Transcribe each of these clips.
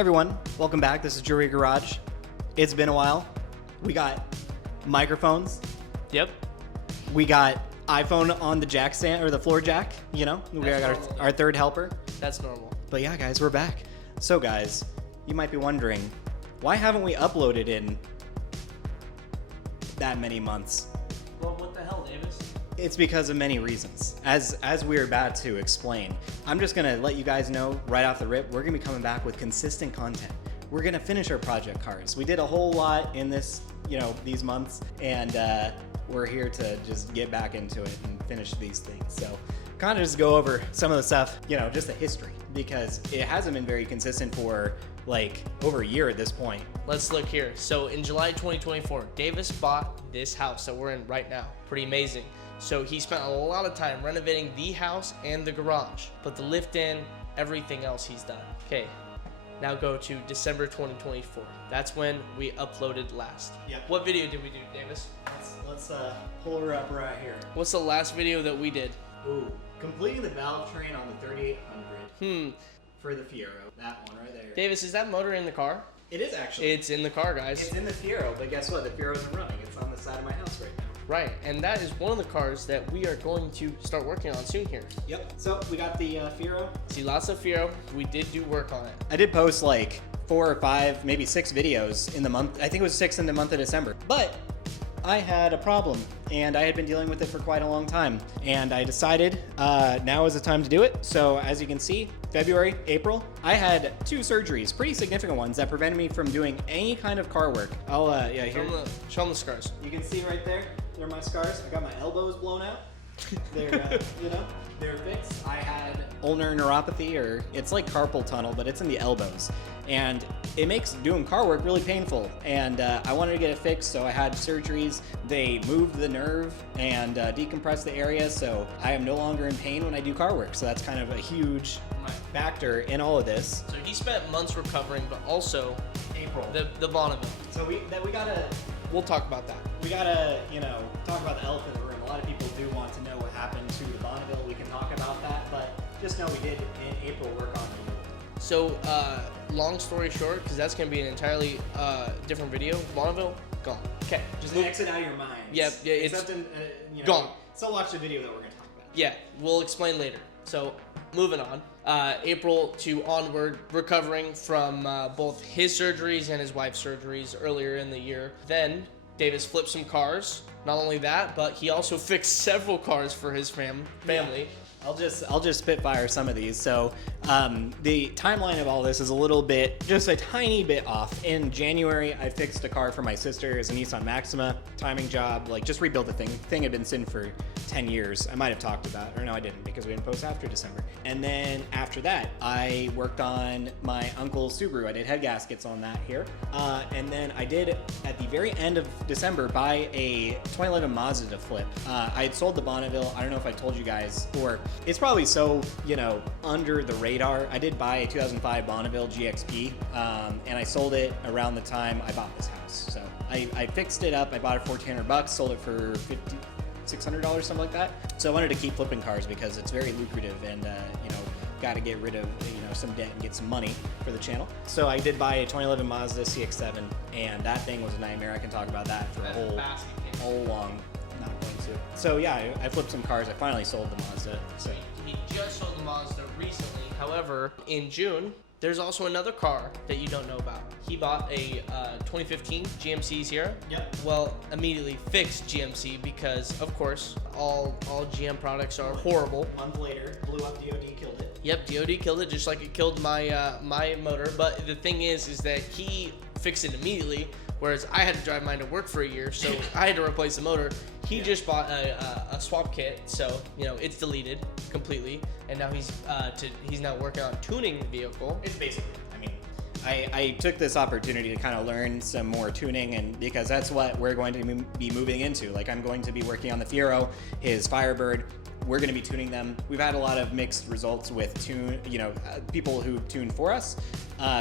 everyone, welcome back. This is Jewelry Garage. It's been a while. We got microphones. Yep. We got iPhone on the jack stand or the floor jack. You know, we got our third helper. That's normal. But yeah, guys, we're back. So, guys, you might be wondering, why haven't we uploaded in that many months? Well, what the hell, Davis? It's because of many reasons, as we're about to explain. I'm just gonna let you guys know right off the rip, we're gonna be coming back with consistent content. We're gonna finish our project cars. We did a whole lot in this, these months, and we're here to just get back into it and finish these things. So kind of just go over some of the stuff, just the history, because it hasn't been very consistent for like over a year at this point. Let's look here. So in July 2024, Davis bought this house that we're in right now. Pretty amazing. So he spent a lot of time renovating the house and the garage, put the lift in, everything else he's done. Okay, now go to December 2024. That's when we uploaded last. Yep. What video did we do, Davis? Let's pull her up right here. What's the last video that we did? Ooh, completing the valve train on the 3800. For the Fiero, that one right there. Davis, is that motor in the car? It is actually. It's in the car, guys. It's in the Fiero, but guess what? The Fiero isn't running. It's on the side of my house right now. Right, and that is one of the cars that we are going to start working on soon here. Yep. So we got the Fiero. See, lots of Fiero. We did do work on it. I did post like 4 or 5, maybe 6 videos in the month. I think it was 6 in the month of December. But I had a problem, and I had been dealing with it for quite a long time. And I decided now is the time to do it. So as you can see, February, April, I had 2 surgeries, pretty significant ones, that prevented me from doing any kind of car work. I'll, here. Show them the scars. You can see right there, they're my scars. I got my elbows blown out. They're, they're fixed. I had ulnar neuropathy, or it's like carpal tunnel, but it's in the elbows. And it makes doing car work really painful. And I wanted to get it fixed, so I had surgeries. They moved the nerve and decompressed the area, so I am no longer in pain when I do car work. So that's kind of a huge factor in all of this. So he spent months recovering, but also April. The Bonneville. So we gotta... We'll talk about that. We gotta, talk about the elephant in the room. A lot of people do want to know what happened to the Bonneville. We can talk about that, but just know we did in April work on it. So, long story short, because that's gonna be an entirely different video. Bonneville, gone. Okay, Just exit out of your mind. Yep, yeah, it's Except in, gone. Still watch the video that we're gonna talk about. Yeah, we'll explain later. So, moving on. April to onward, recovering from both his surgeries and his wife's surgeries earlier in the year. Then Davis flipped some cars. Not only that, but he also fixed several cars for his family. Yeah. I'll just spitfire some of these. So the timeline of all this is a little bit, just a tiny bit off. In January, I fixed a car for my sister. It's a Nissan Maxima, timing job, like just rebuilt the thing. The thing had been sitting for 10 years. I might have talked about it, or no, I didn't, because we didn't post after December. And then after that, I worked on my uncle's Subaru. I did head gaskets on that here. And then I did, at the very end of December, buy a 2011 Mazda to flip. I had sold the Bonneville. I don't know if I told you guys, or it's probably so, under the radar. I did buy a 2005 Bonneville GXP, and I sold it around the time I bought this house. So I fixed it up. I bought it for $1,400, sold it for $600, something like that. So I wanted to keep flipping cars because it's very lucrative, and got to get rid of some debt and get some money for the channel. So I did buy a 2011 Mazda CX-7, and that thing was a nightmare. I can talk about that for a whole long. Not going to. So yeah, I flipped some cars. I finally sold the Mazda. So he just sold the Mazda recently. However, in June, there's also another car that you don't know about. He bought a 2015 GMC Sierra. Yep. Well, immediately fixed GMC because, of course, all GM products are horrible. A month later, blew up. DOD killed it. Yep, DOD killed it just like it killed my my motor. But the thing is that he fixed it immediately, whereas I had to drive mine to work for a year, so I had to replace the motor. He just bought a swap kit, so it's deleted completely, and now he's now working on tuning the vehicle. It's basically, I took this opportunity to kind of learn some more tuning, and because that's what we're going to be moving into. Like, I'm going to be working on the Fiero, his Firebird. We're going to be tuning them. We've had a lot of mixed results with people who tune for us.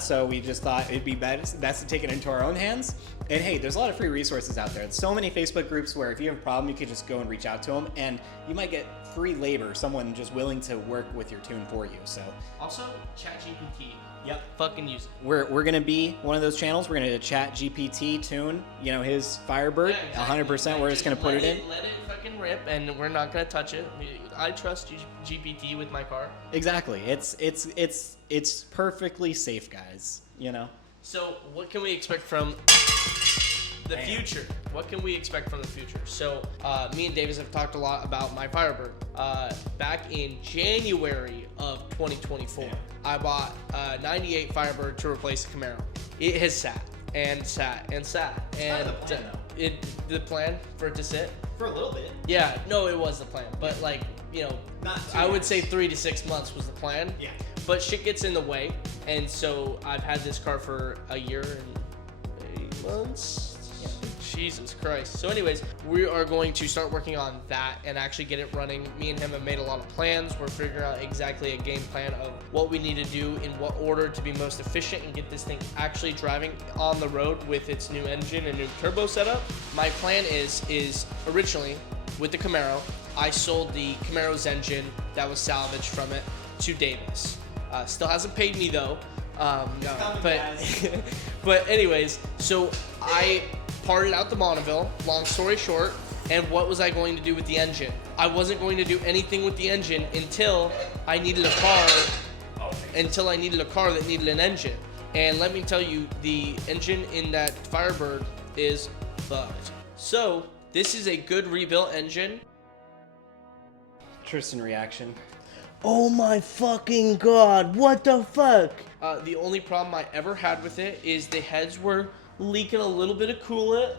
So we just thought it'd be best to take it into our own hands. And hey, there's a lot of free resources out there. There's so many Facebook groups where if you have a problem, you can just go and reach out to them, and you might get free labor, someone just willing to work with your tune for you. So also, ChatGPT. Yep. Fucking use it. We're gonna be one of those channels. We're gonna ChatGPT tune, his Firebird. Yeah, exactly. 100%. We're just gonna put it in. Let it fucking rip, and we're not gonna touch it. I trust GPT with my car. Exactly. It's perfectly safe, guys. So what can we expect from the future? What can we expect from the future? So me and Davis have talked a lot about my Firebird. Back in January of 2024, I bought a 98 Firebird to replace the Camaro. It has sat and sat and sat. And the plan for it to sit? For a little bit. Yeah, no, it was the plan. But I would say 3 to 6 months was the plan. Yeah. But shit gets in the way, and so I've had this car for a year and 8 months. Yeah. Jesus Christ. So anyways, we are going to start working on that and actually get it running. Me and him have made a lot of plans. We're figuring out exactly a game plan of what we need to do in what order to be most efficient and get this thing actually driving on the road with its new engine and new turbo setup. My plan is originally with the Camaro, I sold the Camaro's engine that was salvaged from it to Davis. Still hasn't paid me though. But anyways, so I parted out the Bonneville, long story short, and what was I going to do with the engine? I wasn't going to do anything with the engine until I needed a car that needed an engine. And let me tell you, the engine in that Firebird is fucked. So this is a good rebuilt engine. Tristan reaction. Oh my fucking god, what the fuck? The only problem I ever had with it is the heads were leaking a little bit of coolant.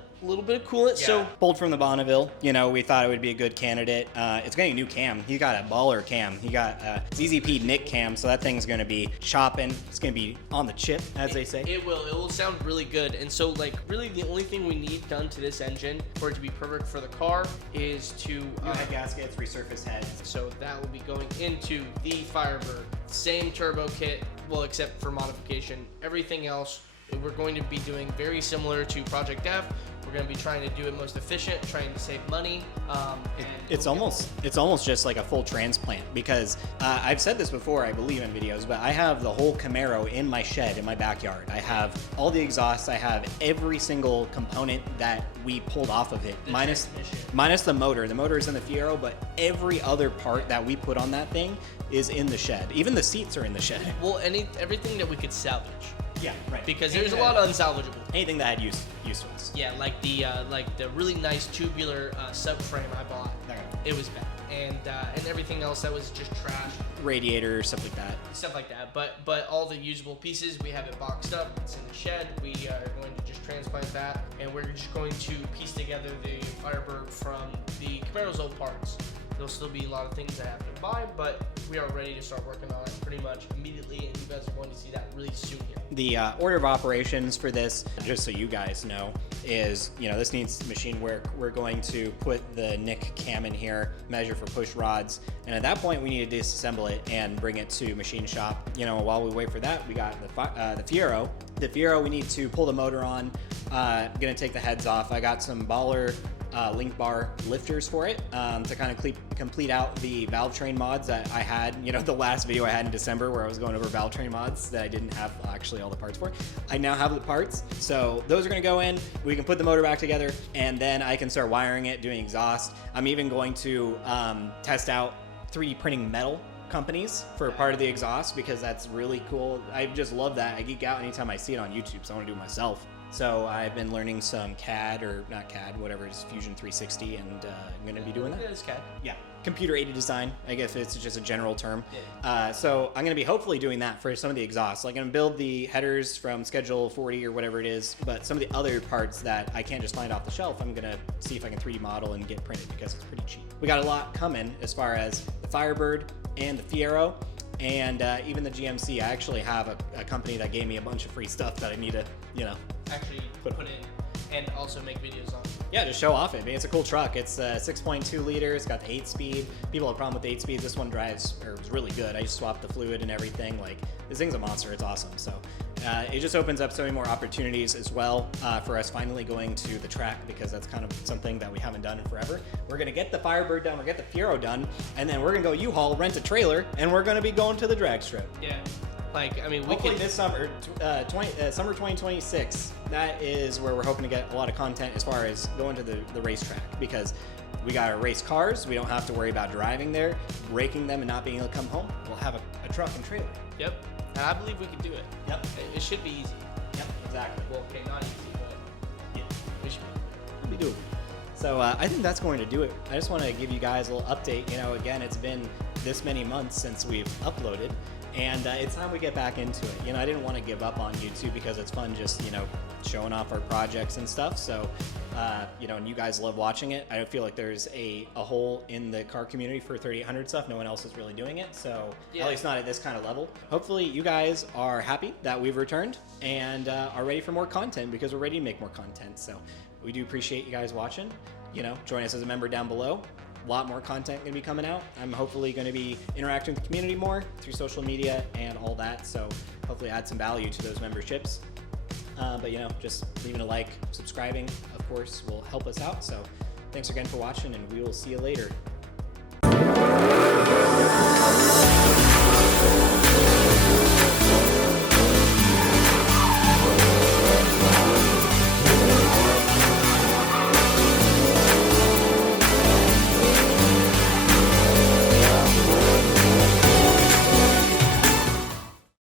So pulled from the Bonneville, we thought it would be a good candidate. It's getting a new cam. He got a baller cam. He got a ZZP Nick cam, so that thing's gonna be chopping. It's gonna be on the chip, as they say. It will sound really good. And so really the only thing we need done to this engine for it to be perfect for the car is to new head gaskets, resurface heads. So that will be going into the Firebird. Same turbo kit, well, except for modification. Everything else we're going to be doing very similar to Project F. We're going to be trying to do it most efficient, trying to save money. It's almost just like a full transplant, because I've said this before, I believe, in videos, but I have the whole Camaro in my shed in my backyard. I have all the exhausts. I have every single component that we pulled off of it, minus the motor. The motor is in the Fiero, but every other part that we put on that thing is in the shed. Even the seats are in the shed. Well, everything that we could salvage. Yeah, right. Because there's a lot of unsalvageable. Anything that had use to us. Yeah, like the really nice tubular subframe I bought. It was bad, and everything else that was just trash. Radiator, stuff like that. But all the usable pieces, we have it boxed up. It's in the shed. We are going to just transplant that, and we're just going to piece together the Firebird from the Camaro's old parts. There'll still be a lot of things I have to buy, but we are ready to start working on it pretty much immediately, and you guys are going to see that really soon here. The order of operations for this, just so you guys know, is, this needs machine work. We're going to put the Nick cam in here, measure for push rods, and at that point we need to disassemble it and bring it to machine shop. While we wait for that, we got the Fiero. The Fiero, we need to pull the motor on. Gonna take the heads off. I got some baller link bar lifters for it to kind of complete out the valve train mods that I had, the last video I had in December where I was going over valve train mods that I didn't have actually all the parts for. I now have the parts, so those are going to go in. We can put the motor back together, and then I can start wiring it, doing exhaust. I'm even going to test out 3D printing metal companies for part of the exhaust, because that's really cool. I just love that. I geek out anytime I see it on YouTube, so I want to do it myself. So I've been learning some CAD, or not CAD, whatever it is, Fusion 360, and I'm going to be doing that. Yeah, it's CAD. Yeah. Computer-aided design, I guess it's just a general term. Yeah. So I'm going to be hopefully doing that for some of the exhausts. Like, I'm going to build the headers from Schedule 40 or whatever it is, but some of the other parts that I can't just find off the shelf, I'm going to see if I can 3D model and get printed, because it's pretty cheap. We got a lot coming as far as the Firebird and the Fiero, and even the GMC. I actually have a company that gave me a bunch of free stuff that I need to, actually put in. and also make videos on it. Yeah, just show off it. I mean, it's a cool truck. It's 6.2 liters, got the 8-speed. People have a problem with the 8-speed. This one drives, or was really good. I just swapped the fluid and everything. Like, this thing's a monster. It's awesome. So it just opens up so many more opportunities as well for us finally going to the track, because that's kind of something that we haven't done in forever. We're going to get the Firebird done, we're going to get the Fiero done, and then we're going to go U-Haul, rent a trailer, and we're going to be going to the drag strip. Yeah. Like, I mean, we Hopefully could this summer, summer 2026, that is where we're hoping to get a lot of content as far as going to the racetrack, because we got to race cars. We don't have to worry about driving there, breaking them, and not being able to come home. We'll have a truck and trailer. Yep. And I believe we could do it. Yep. It should be easy. Yep, exactly. Well, okay, not easy, but Yeah, we should be. we'll be doing it. So I think that's going to do it. I just want to give you guys a little update. You know, again, it's been this many months since we've uploaded, and it's time we get back into it. You know, I didn't want to give up on YouTube because it's fun just, you know, showing off our projects and stuff. So, you know, and you guys love watching it. I feel like there's a hole in the car community for 3800 stuff. No one else is really doing it. So, Yeah. at least not at this kind of level. Hopefully you guys are happy that we've returned and are ready for more content, because we're ready to make more content. So we do appreciate you guys watching. You know, join us as a member down below. A lot more content going to be coming out. I'm hopefully going to be interacting with the community more through social media and all that. So hopefully add some value to those memberships. But, you know, just leaving a like, subscribing, of course, will help us out. So thanks again for watching, and we will see you later.